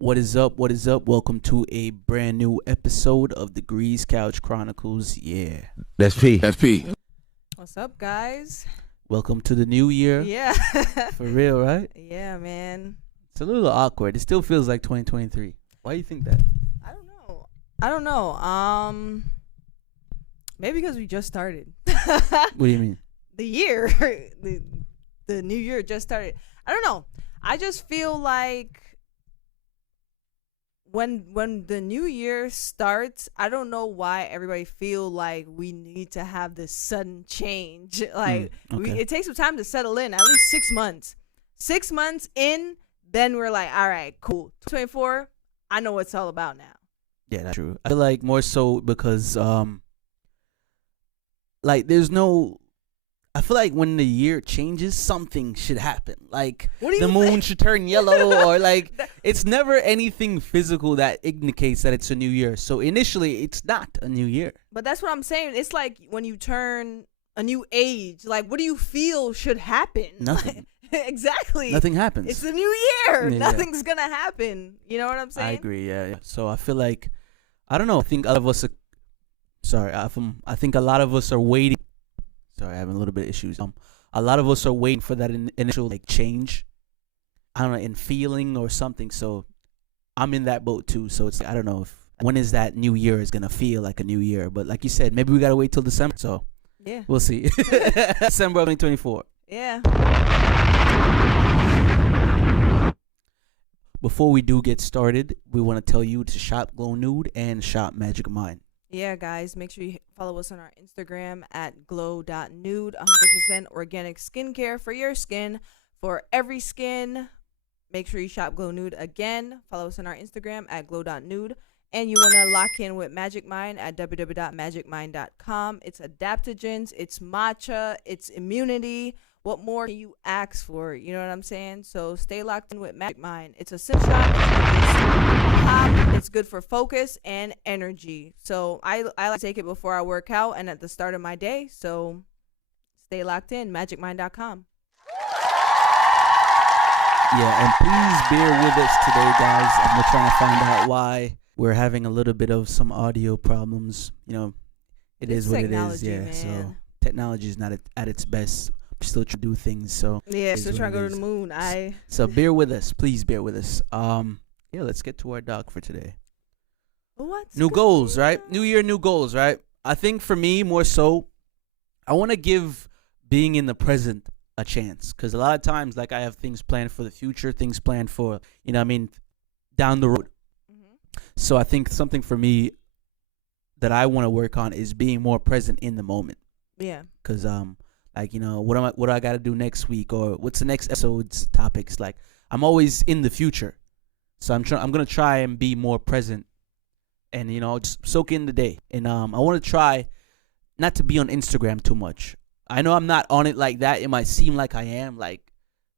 What is up? What is up? Welcome to a brand new episode of the Couch Chronicles. Yeah. That's P. That's P. What's up, guys? Welcome to the new year. Yeah. For real, right? Yeah, man. It's a little awkward. It still feels like 2023. Why do you think that? I don't know. Maybe because we just started. What do you mean? The year. the new year just started. I don't know. I just feel like when the new year starts, I don't know why everybody feel like we need to have this sudden change. Like it takes some time to settle in, at least 6 months. 6 months in, then we're like, all right, cool. 24, I know what it's all about now. Yeah, that's true. I feel like more so because like there's no, I feel like when the year changes, something should happen. Like the moon should turn yellow, or like it's never anything physical that indicates that it's a new year. So initially, it's not a new year. But that's what I'm saying. It's like when you turn a new age. Like, what do you feel should happen? Nothing. Exactly. Nothing happens. It's the new year. Yeah. Nothing's gonna happen. You know what I'm saying? I agree. Yeah. So I feel like, I don't know. I think a lot of us are. Sorry, I think a lot of us are waiting. Sorry, having a little bit of issues. A lot of us are waiting for that initial like change. I don't know, in feeling or something. So I'm in that boat too. So it's, I don't know when is that new year is gonna feel like a new year. But like you said, maybe we gotta wait till December. So yeah, we'll see. December 2024. Yeah. Before we do get started, we want to tell you to shop Glow Nude and shop Magic Mind. Yeah, guys, make sure you follow us on our Instagram at glow.nude. 100% organic skincare for your skin, for every skin. Make sure you shop Glow Nude again. Follow us on our Instagram at glow.nude. And you want to lock in with Magic Mind at www.magicmind.com. It's adaptogens, it's matcha, it's immunity. What more can you ask for? You know what I'm saying? So stay locked in with Magic Mind. It's a sip shot. It's good for focus and energy. So I like to take it before I work out and at the start of my day. So stay locked in. MagicMind.com. Yeah, and please bear with us today, guys. I'm trying to find out why we're having a little bit of some audio problems. You know, it is what it is. Yeah, man. So technology is not at its best. We're still trying to do things. So yeah, still trying to go to the moon. So bear with us. Please bear with us. Yeah, let's get to our doc for today. What's new goals, right? New year, new goals, right? I think for me, more so, I want to give being in the present a chance. Because a lot of times, like, I have things planned for the future, things planned for, you know what I mean, down the road. Mm-hmm. So I think something for me that I want to work on is being more present in the moment. Yeah. Because, like, you know, what do I got to do next week? Or what's the next episode's topics? Like, I'm always in the future. So I'm going to try and be more present and, you know, just soak in the day. And I want to try not to be on Instagram too much. I know I'm not on it like that. It might seem like I am, like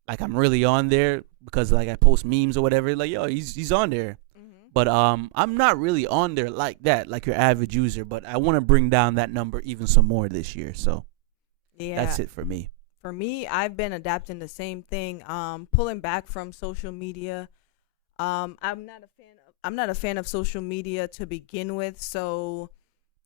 I'm really on there because, like, I post memes or whatever. Like, yo, he's on there. Mm-hmm. But I'm not really on there like that, like your average user. But I want to bring down that number even some more this year. So yeah, that's it for me. For me, I've been adapting the same thing, pulling back from social media. I'm not a fan of social media to begin with, so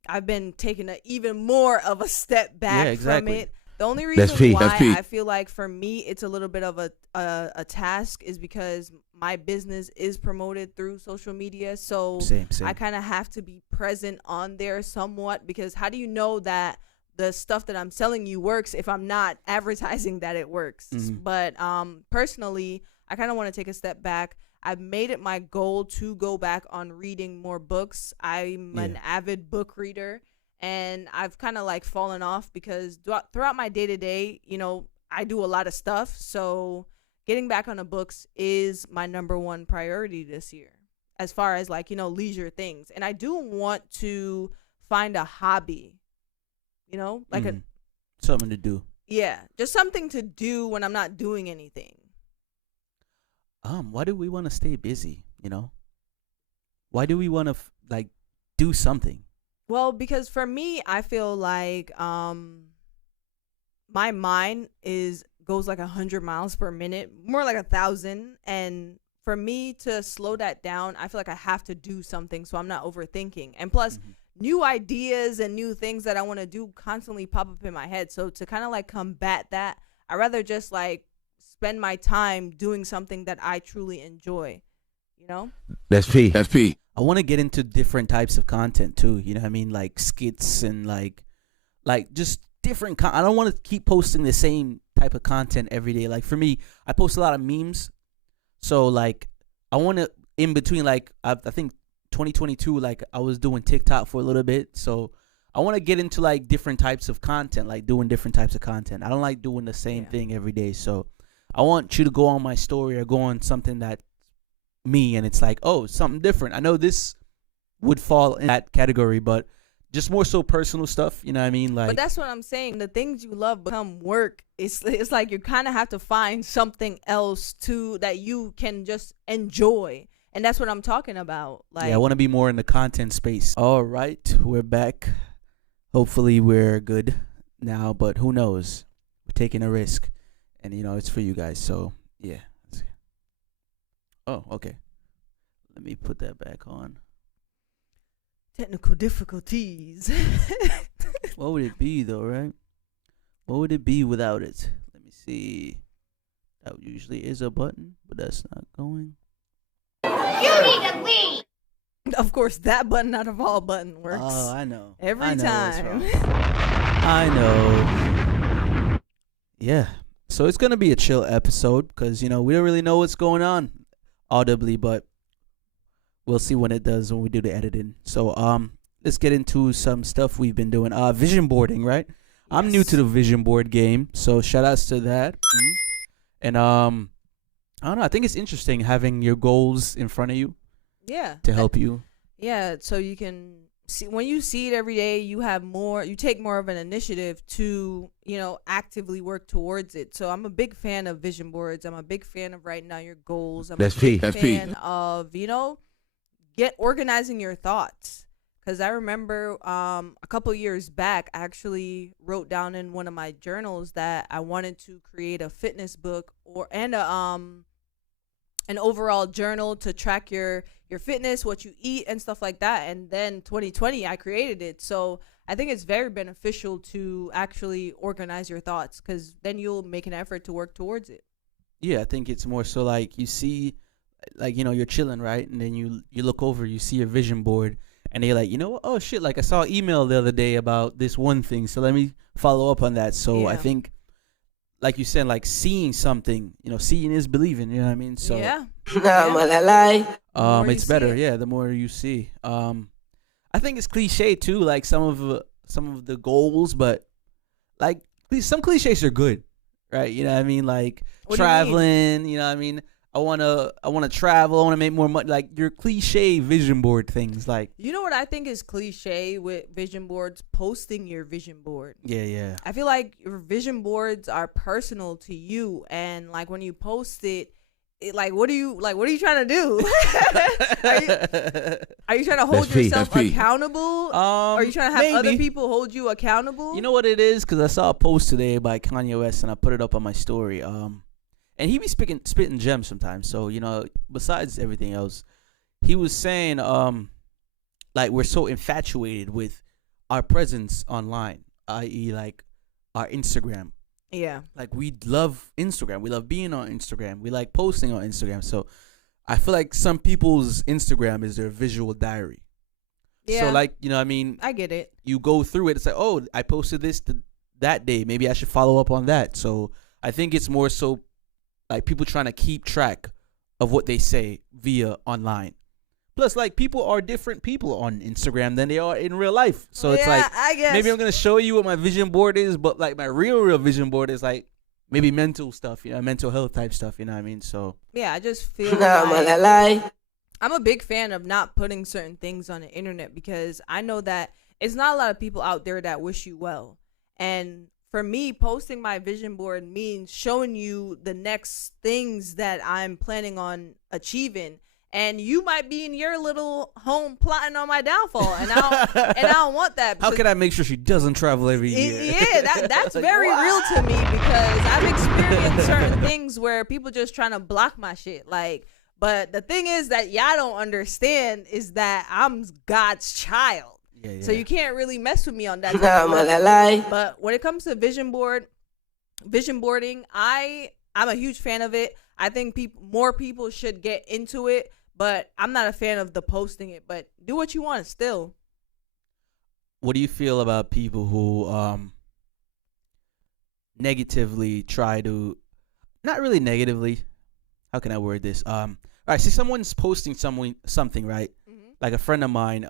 I've been taking even more of a step back from it. The only reason why I feel like for me it's a little bit of a task is because my business is promoted through social media, so same. I kind of have to be present on there somewhat, because how do you know that the stuff that I'm selling you works if I'm not advertising that it works? Mm-hmm. But personally, I kind of want to take a step back. I've made it my goal to go back on reading more books. I'm an avid book reader, and I've kind of like fallen off because throughout my day-to-day, you know, I do a lot of stuff. So getting back on the books is my number one priority this year, as far as, like, you know, leisure things. And I do want to find a hobby, you know, like something to do. Yeah, just something to do when I'm not doing anything. Why do we want to stay busy, you know? Why do we want to, like, do something? Well, because for me, I feel like my mind goes like 100 miles per minute, more like 1,000. And for me to slow that down, I feel like I have to do something so I'm not overthinking. And plus, new ideas and new things that I want to do constantly pop up in my head. So to kind of like combat that, I rather just like spend my time doing something that I truly enjoy. You know? That's P. That's P. I want to get into different types of content too. You know what I mean? Like skits and like just different. I don't want to keep posting the same type of content every day. Like for me, I post a lot of memes. So like I want to in between. Like I think 2022. Like I was doing TikTok for a little bit. So I want to get into like different types of content. Like doing different types of content. I don't like doing the same thing every day. So I want you to go on my story or go on something that me and it's like, oh, something different. I know this would fall in that category, but just more so personal stuff, you know what I mean? Like, but that's what I'm saying. The things you love become work. It's like you kind of have to find something else to that you can just enjoy, and that's what I'm talking about. Like, yeah, I want to be more in the content space. All right, we're back. Hopefully we're good now, but who knows? We're taking a risk, and you know it's for you guys. So yeah. Oh, okay. Let me put that back on. Technical difficulties. What would it be though, right? What would it be without it? Let me see. That usually is a button, but that's not going. You need to leave. Of course, that button out of all button works. Oh, I know. Every time. I know. Yeah. So it's gonna be a chill episode because you know we don't really know what's going on audibly, but we'll see when it does when we do the editing. So let's get into some stuff we've been doing. Vision boarding, right? Yes. I'm new to the vision board game, so shout outs to that. And I don't know, I think it's interesting having your goals in front of you. Yeah. To help you. Yeah, so you can see when you see it every day, you take more of an initiative to, you know, actively work towards it. So I'm a big fan of vision boards. I'm a big fan of writing down your goals. I'm a big fan of, you know, organizing your thoughts. Because I remember a couple years back, I actually wrote down in one of my journals that I wanted to create a fitness book and an overall journal to track your fitness, what you eat, and stuff like that. And then 2020, I created it. So I think it's very beneficial to actually organize your thoughts because then you'll make an effort to work towards it. Yeah, I think it's more so like you see, like, you know, you're chilling, right? And then you look over, you see your vision board, and you're like, you know what? Oh, shit, like I saw an email the other day about this one thing. So let me follow up on that. So I think, like you said, like seeing something, you know, seeing is believing, you know what I mean? So yeah. It's better, the more you see. I think it's cliche too, like some of the goals, but like some cliches are good, right? You know what I mean? Like traveling, you know what I mean? I wanna travel, I wanna make more money, like your cliche vision board things. Like, you know what I think is cliche with vision boards? Posting your vision board. Yeah. I feel like your vision boards are personal to you, and like when you post it, like what are you trying to do? Are you trying to hold yourself accountable? Are you trying to have other people hold you accountable? You know what it is? Because I saw a post today by Kanye West, and I put it up on my story. And he be spitting gems sometimes. So, you know, besides everything else, he was saying, like, we're so infatuated with our presence online, i.e., like, our Instagram. Yeah. Like, we love Instagram. We love being on Instagram. We like posting on Instagram. So, I feel like some people's Instagram is their visual diary. Yeah. So, like, you know what I mean? I get it. You go through it. It's like, oh, I posted this that day. Maybe I should follow up on that. So, I think it's more so like people trying to keep track of what they say via online. Plus, like, people are different people on Instagram than they are in real life. So it's like, I guess maybe I'm going to show you what my vision board is, but like my real vision board is like maybe mental stuff, you know, mental health type stuff, you know what I mean? So yeah, I just feel like I'm a big fan of not putting certain things on the internet because I know that it's not a lot of people out there that wish you well. And for me, posting my vision board means showing you the next things that I'm planning on achieving. And you might be in your little home plotting on my downfall, and I don't want that. How can I make sure she doesn't travel every year? Yeah, that's like, very real to me because I've experienced certain things where people just trying to block my shit. Like, But the thing is that y'all don't understand is that I'm God's child. Yeah. So you can't really mess with me on that. But when it comes to vision boarding, I'm a huge fan of it. I think more people should get into it, but I'm not a fan of the posting it. But do what you want still. What do you feel about people who negatively try to, not really negatively, how can I word this? All right, see someone's posting something, right? Mm-hmm. Like a friend of mine,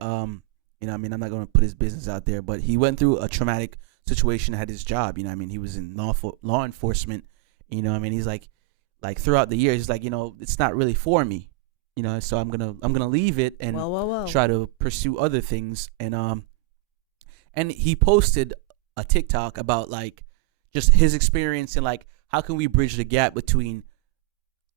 you know, I mean, I'm not going to put his business out there, but he went through a traumatic situation, had his job, you know, I mean, he was in law enforcement, you know, I mean, he's like throughout the years, he's like, you know, it's not really for me, you know, so I'm gonna leave it and try to pursue other things, and he posted a TikTok about like just his experience and like how can we bridge the gap between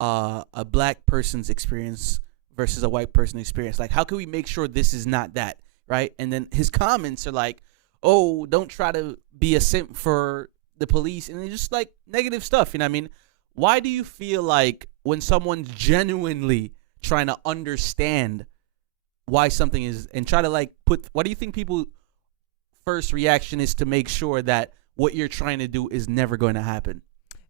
a black person's experience versus a white person's experience, like how can we make sure this is not that, right? And then his comments are like, oh, don't try to be a simp for the police, and it's just like negative stuff, you know what I mean? Why do you feel like when someone's genuinely trying to understand why something is and try to like why do you think people first reaction is to make sure that what you're trying to do is never going to happen?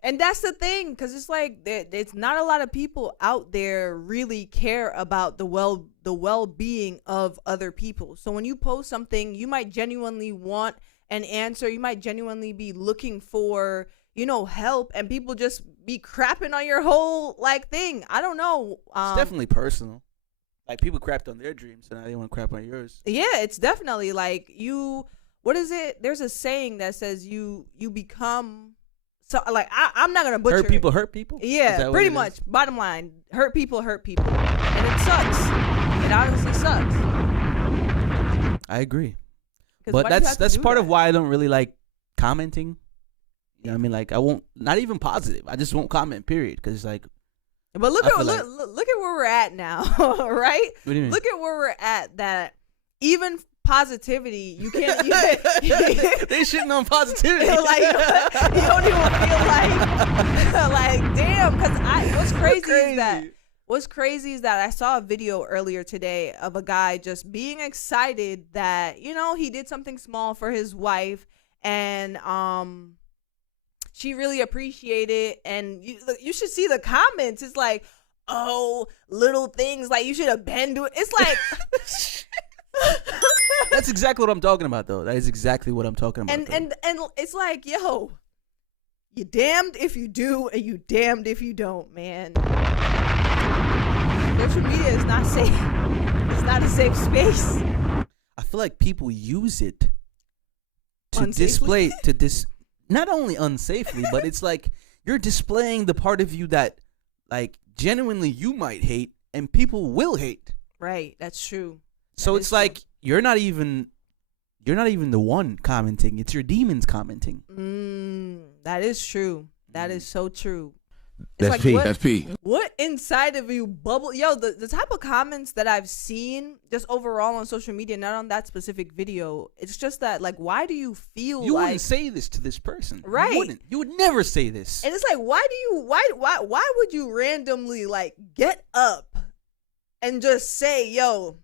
And that's the thing, because it's like it's not a lot of people out there really care about the well-being of other people. So when you post something, you might genuinely want an answer. You might genuinely be looking for, you know, help, and people just be crapping on your whole like thing. I don't know. It's definitely personal. Like people crapped on their dreams, and now they want to crap on yours. Yeah, it's definitely like you. What is it? There's a saying that says you become. So like I'm not gonna butcher. Hurt people. Yeah, pretty much. Bottom line, hurt people, and it sucks. It honestly sucks. I agree, but that's part of why I don't really like commenting. You know what I mean? Like I won't, not even positive. I just won't comment. Period. Because it's like. But look at where we're at now, right? What do you mean? Look at where we're at. That even positivity, you can't. They shitting on positivity. Like you don't even feel like damn. Because what's crazy is that I saw a video earlier today of a guy just being excited that, you know, he did something small for his wife, and she really appreciated it. And you should see the comments. It's like, oh, little things like you should have been doing. It's like. That's exactly what I'm talking about, though. That is exactly what I'm talking about. And it's like, yo, you damned if you do, and you damned if you don't, man. Social media is not safe. It's not a safe space. I feel like people use it to Unsafely? display not only unsafely, but it's like you're displaying the part of you that like genuinely you might hate and people will hate. Right, that's true. So it's like you're not even the one commenting. It's your demons commenting. That is true. That is so true. That's P. That's P. What inside of you bubble? Yo, the type of comments that I've seen just overall on social media, not on that specific video. It's just that, like, why do you feel you like wouldn't say this to this person? Right. You would never say this. And it's like, why would you randomly like get up and just say, yo,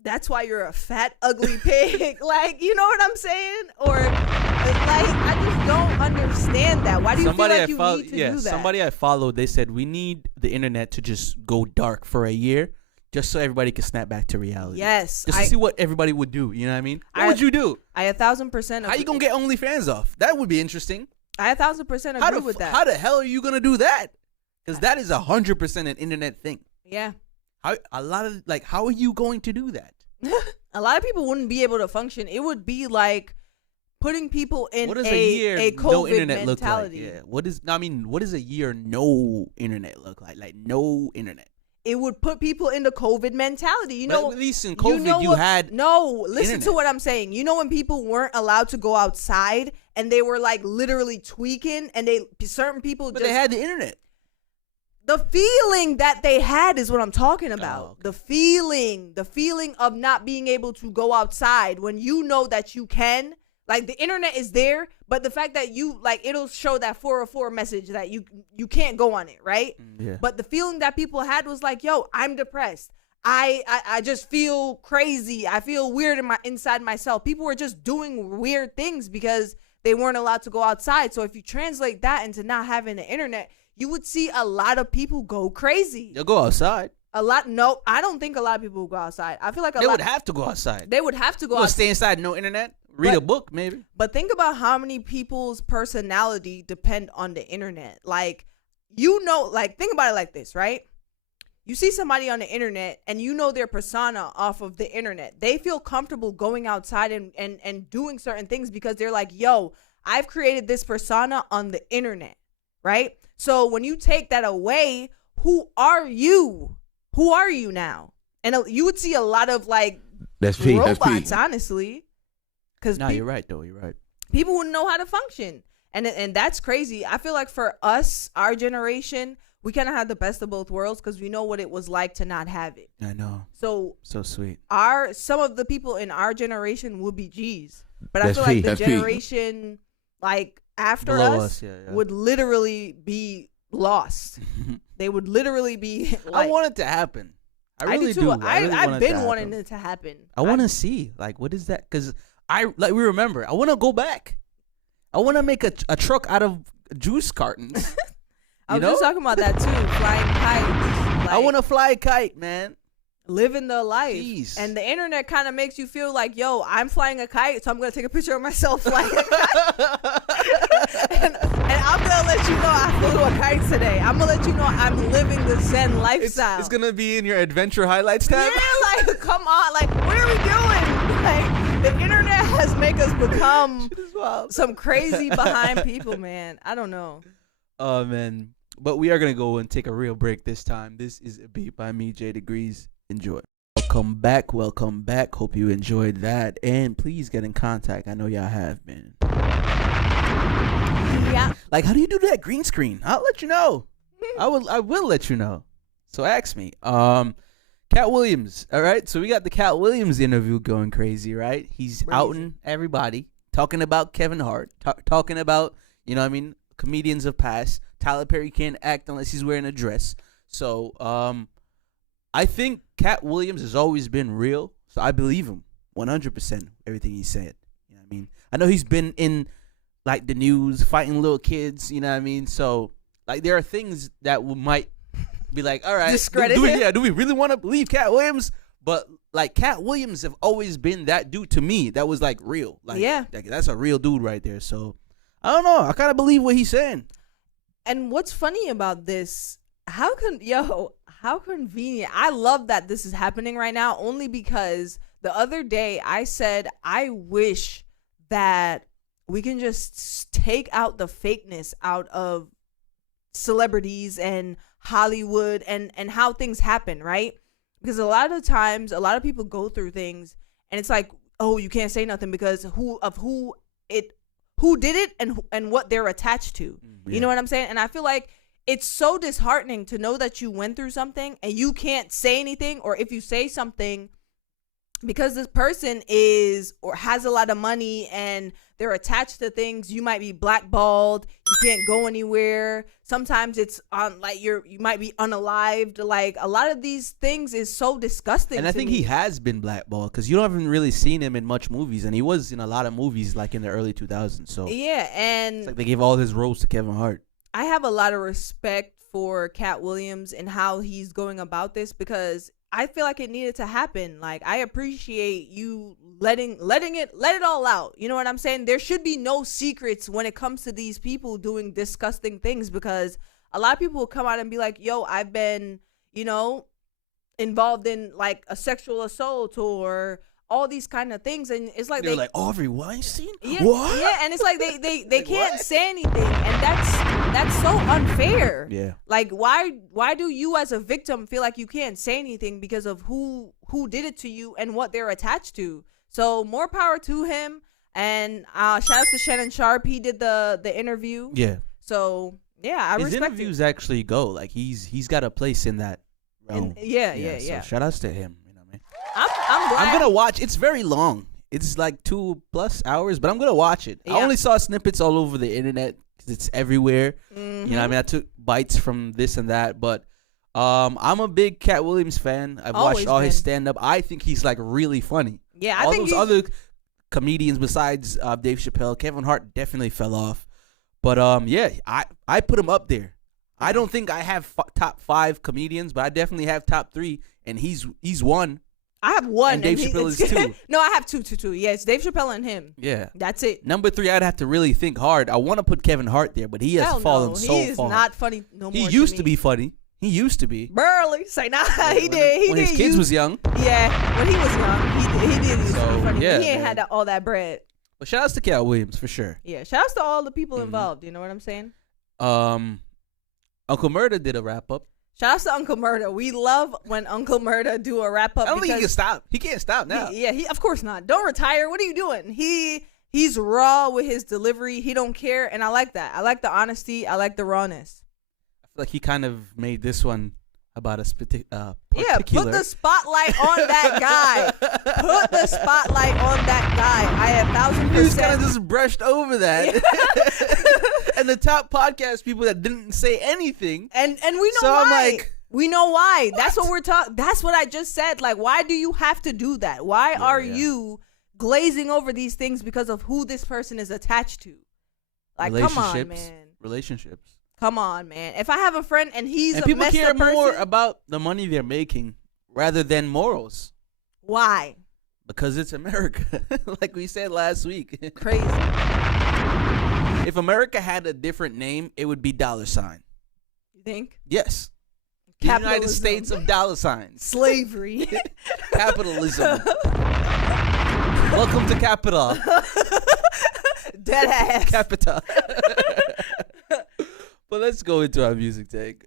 that's why you're a fat, ugly pig? Like, you know what I'm saying? Or like, I just don't understand that. Why do you feel like you need to do that? Somebody I followed, they said we need the internet to just go dark for a year, just so everybody can snap back to reality. Yes, just to see what everybody would do. You know what I mean? What would you do? I 1,000%. How you gonna get OnlyFans off? That would be interesting. I 1,000% agree with that. How the hell are you gonna do that? Because that is 100% an internet thing. Yeah. How are you going to do that? A lot of people wouldn't be able to function. It would be like putting people in a COVID no internet mentality. Look like? What does a year no internet look like? Like no internet. It would put people in the COVID mentality. You know, at least in COVID you had listen internet. to what I'm saying. You know, when people weren't allowed to go outside and they were like literally tweaking, and certain people they had the internet. The feeling that they had is what I'm talking about. Oh, okay. The feeling of not being able to go outside when you know that you can. Like, the internet is there, But the fact that you like, it'll show that 404 message that you can't go on it, right? Yeah. But the feeling that people had was like, yo, I'm depressed. I just feel crazy. I feel weird inside myself. People were just doing weird things because they weren't allowed to go outside. So if you translate that into not having the internet, you would see a lot of people go crazy. They'll go outside. No, I don't think a lot of people will go outside. I feel like they would have to go outside. They would have to go outside. outside. Stay inside, no internet. Read a book, maybe. But think about how many people's personality depend on the internet. Like, think about it like this, right? You see somebody on the internet and you know their persona off of the internet. They feel comfortable going outside and doing certain things because they're like, yo, I've created this persona on the internet, right? So when you take that away, who are you? Who are you now? And you would see a lot of like robots, honestly. No, you're right, though. You're right. People wouldn't know how to function. And that's crazy. I feel like for us, our generation, we kind of had the best of both worlds because we know what it was like to not have it. I know. So sweet. Some of the people in our generation would be G's. But I feel like the generation like after us would literally be lost. They would literally be like, I want it to happen. I really do. I've been wanting it to happen. I want to see, like, what is that? Because we remember, I want to go back. I want to make a truck out of juice cartons. I was just talking about that too, flying kites. Like, I want to fly a kite, man. Living the life. Jeez. And the internet kind of makes you feel like, yo, I'm flying a kite, so I'm going to take a picture of myself flying a kite. and I'm going to let you know I flew a kite today. I'm going to let you know I'm living the Zen lifestyle. It's going to be in your adventure highlights tab? Yeah, like, come on. Like, what are we doing? Like, the internet has made us become some crazy behind people, man. I don't know. Oh, man. But we are going to go and take a real break this time. This is a beat by me, J Degrees. Enjoy. Welcome back. Hope you enjoyed that. And please get in contact. I know y'all have been. Yeah. Like, how do you do that green screen? I'll let you know. I will let you know. So ask me. Cat Williams. All right. So we got the Cat Williams interview going crazy, right? He's outing everybody, talking about Kevin Hart, talking about, you know what I mean, comedians of past. Tyler Perry can't act unless he's wearing a dress. So, I think Cat Williams has always been real, so I believe him 100%. Everything he said, you know what I mean. I know he's been in like the news fighting little kids, you know what I mean. So like there are things that might be like, all right, discredit him. Do we really want to believe Cat Williams? But like Cat Williams have always been that dude to me. That was like real, like that's a real dude right there. So I don't know. I kind of believe what he's saying. And what's funny about this? How convenient. I love that this is happening right now only because the other day I said I wish that we can just take out the fakeness out of celebrities and Hollywood and how things happen, right? Because a lot of times a lot of people go through things and it's like, oh, you can't say nothing because who did it and what they're attached to. Yeah. You know what I'm saying? And I feel like it's so disheartening to know that you went through something and you can't say anything, or if you say something because this person is or has a lot of money and they're attached to things, you might be blackballed, you can't go anywhere. Sometimes it's on like you might be unalived. Like a lot of these things is so disgusting. And I think he has been blackballed because you haven't really seen him in much movies, and he was in a lot of movies like in the early 2000s. So yeah, and it's like they gave all his roles to Kevin Hart. I have a lot of respect for Cat Williams and how he's going about this because I feel like it needed to happen. Like I appreciate you let it all out. You know what I'm saying? There should be no secrets when it comes to these people doing disgusting things because a lot of people will come out and be like, yo, I've been, involved in like a sexual assault or all these kind of things, and it's like they're like Harvey Weinstein. Yeah, what? Yeah, and it's like they like, can't what? say anything, and that's so unfair. Yeah. Like why do you as a victim feel like you can't say anything because of who did it to you and what they're attached to? So more power to him, and shout out to Shannon Sharp. He did the interview. Yeah. So yeah, I his respect interviews it. actually go like he's got a place in that realm. Yeah. So shout outs to him. I'm glad. I'm gonna watch. It's very long. It's like 2+ hours, but I'm gonna watch it. Yeah. I only saw snippets all over the internet because it's everywhere. Mm-hmm. You know, what I mean, I took bites from this and that, but I'm a big Cat Williams fan. I've Always watched all his been. stand up. I think he's like really funny. Yeah, I all think those other comedians besides Dave Chappelle, Kevin Hart definitely fell off. But yeah, I put him up there. I don't think I have top 5 comedians, but I definitely have top 3, and he's one. I have one. And Dave Chappelle is 2. No, I have two. Yeah, it's Dave Chappelle and him. Yeah. That's it. Number 3, I'd have to really think hard. I want to put Kevin Hart there, but he has Hell fallen no. so He is far. not funny no more. He used to be funny. He used to be. Barely. Say nah. He When did. He when did. his kids was young. Yeah, when he was young, he did used to So, be funny. yeah, He ain't man. had all that bread. But shout outs to Cat Williams for sure. Yeah. Shout outs to all the people Mhm. involved. You know what I'm saying? Uncle Murda did a wrap up. Shout outs to Uncle Murda. We love when Uncle Murda do a wrap up. I don't think he can stop. He can't stop now. He of course not. Don't retire. What are you doing? He's raw with his delivery. He don't care, and I like that. I like the honesty. I like the rawness. I feel like he kind of made this one about a particular. Yeah, put the spotlight on that guy. Put the spotlight on that guy. I 1,000%. He just kind of just brushed over that. And the top podcast people that didn't say anything. And we know So why. I'm like, we know why. That's what? what we're talking. That's what I just said. Like, why do you have to do that? Why are you glazing over these things because of who this person is attached to? Like, come on, man. Relationships. Come on, man. If I have a friend and he's And a people messed care up person, more about the money they're making rather than morals. why? Because it's America. Like we said last week. Crazy. If America had a different name, it would be $. You think? Yes. The United Capitalism. States of $. Slavery. Capitalism. Welcome to Capital. Dead ass. Capita. But let's go into our music take.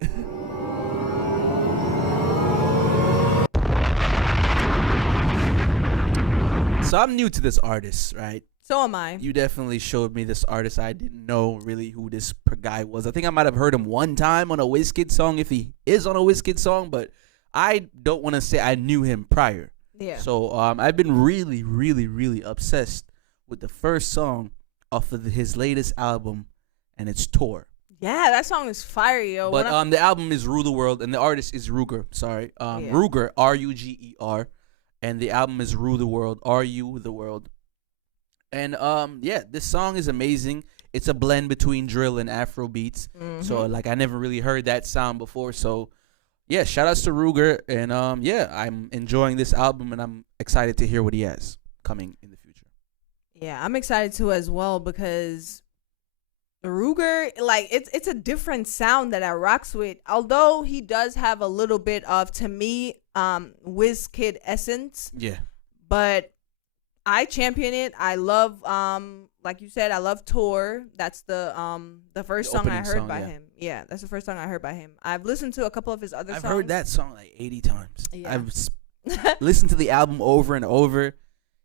So I'm new to this artist, right? So am I. You definitely showed me this artist. I didn't know really who this guy was. I think I might have heard him one time on a Wizkid song, if he is on a Wizkid song, but I don't want to say I knew him prior. Yeah. So I've been really, really, really obsessed with the first song off of his latest album, and it's Tour. Yeah, that song is fire, yo. But the album is Rule the World, and the artist is Ruger. Sorry, Ruger, Ruger, and the album is Rule the World, RU the World. And yeah, this song is amazing. It's a blend between drill and Afro beats. Mm-hmm. So like I never really heard that sound before. So yeah, shout outs to Ruger, and yeah, I'm enjoying this album, and I'm excited to hear what he has coming in the future. Yeah, I'm excited too as well because Ruger, like it's a different sound that I rocks with. Although he does have a little bit of, to me, Wizkid essence. Yeah. But I champion it. I love, like you said, I love Tour. That's the first The song I opening heard song, by yeah. him. Yeah, that's the first song I heard by him. I've listened to a couple of his other I've songs. heard that song like 80 times. Yeah. I've listened to the album over and over.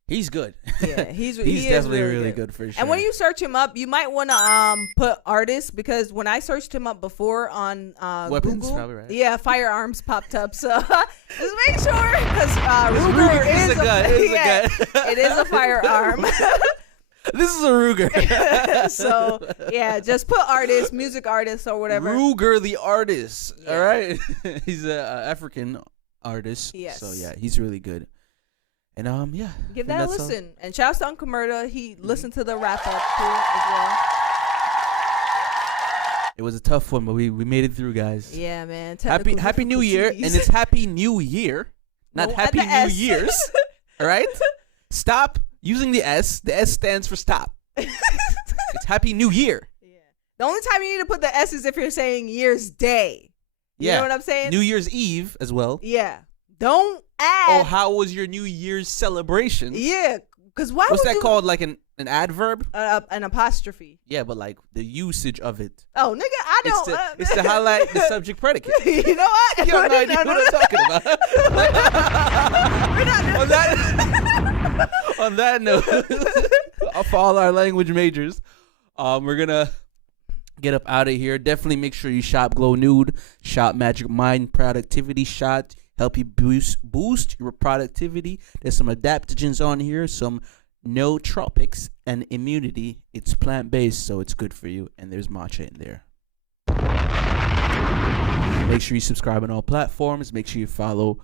He's good. Yeah, he's definitely really really good for sure. And when you search him up, you might want to put artists, because when I searched him up before on Weapons, Google, probably, right? yeah, firearms popped up. So just make sure, because Ruger Ruger is a gun. It is a yeah, gun. it is a firearm. This is a Ruger. So yeah, just put artists, music artists, or whatever. Ruger the artist. Yeah. All right. He's an African artist. Yes. So yeah, he's really good. And yeah. Give I that a think that's all. listen. And shouts to Uncle Murda. He listened to the wrap up too as well. It was a tough one, but we made it through, guys. Yeah, man. Happy New Year, and it's Happy New Year, not No, Happy and New the S. Years. All right. Stop using the S. The S stands for stop. It's Happy New Year. Yeah. The only time you need to put the S is if you're saying year's day. You know what I'm saying? New Year's Eve as well. Yeah. Don't add. Oh, how was your New Year's celebration? Yeah. Because why What's would that you called? Like an adverb? an apostrophe? Yeah, but like the usage of it. Oh, nigga, I don't. It's to highlight the subject predicate. You know what? You have no idea what I'm talking about. We're not on that note, for all our language majors, we're gonna get up out of here. Definitely make sure you shop Glow Nude, shop Magic Mind Productivity Shot, help you boost your productivity. There's some adaptogens on here, some no tropics and immunity. It's plant-based, so it's good for you. And there's matcha in there. Make sure you subscribe on all platforms. Make sure you follow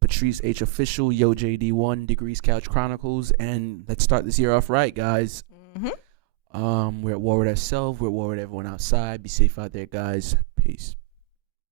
Patrice H Official, Yo JD1, Degrees Couch Chronicles, and let's start this year off right, guys. Mm-hmm. We're at war with ourselves. We're at war with everyone outside. Be safe out there, guys. Peace.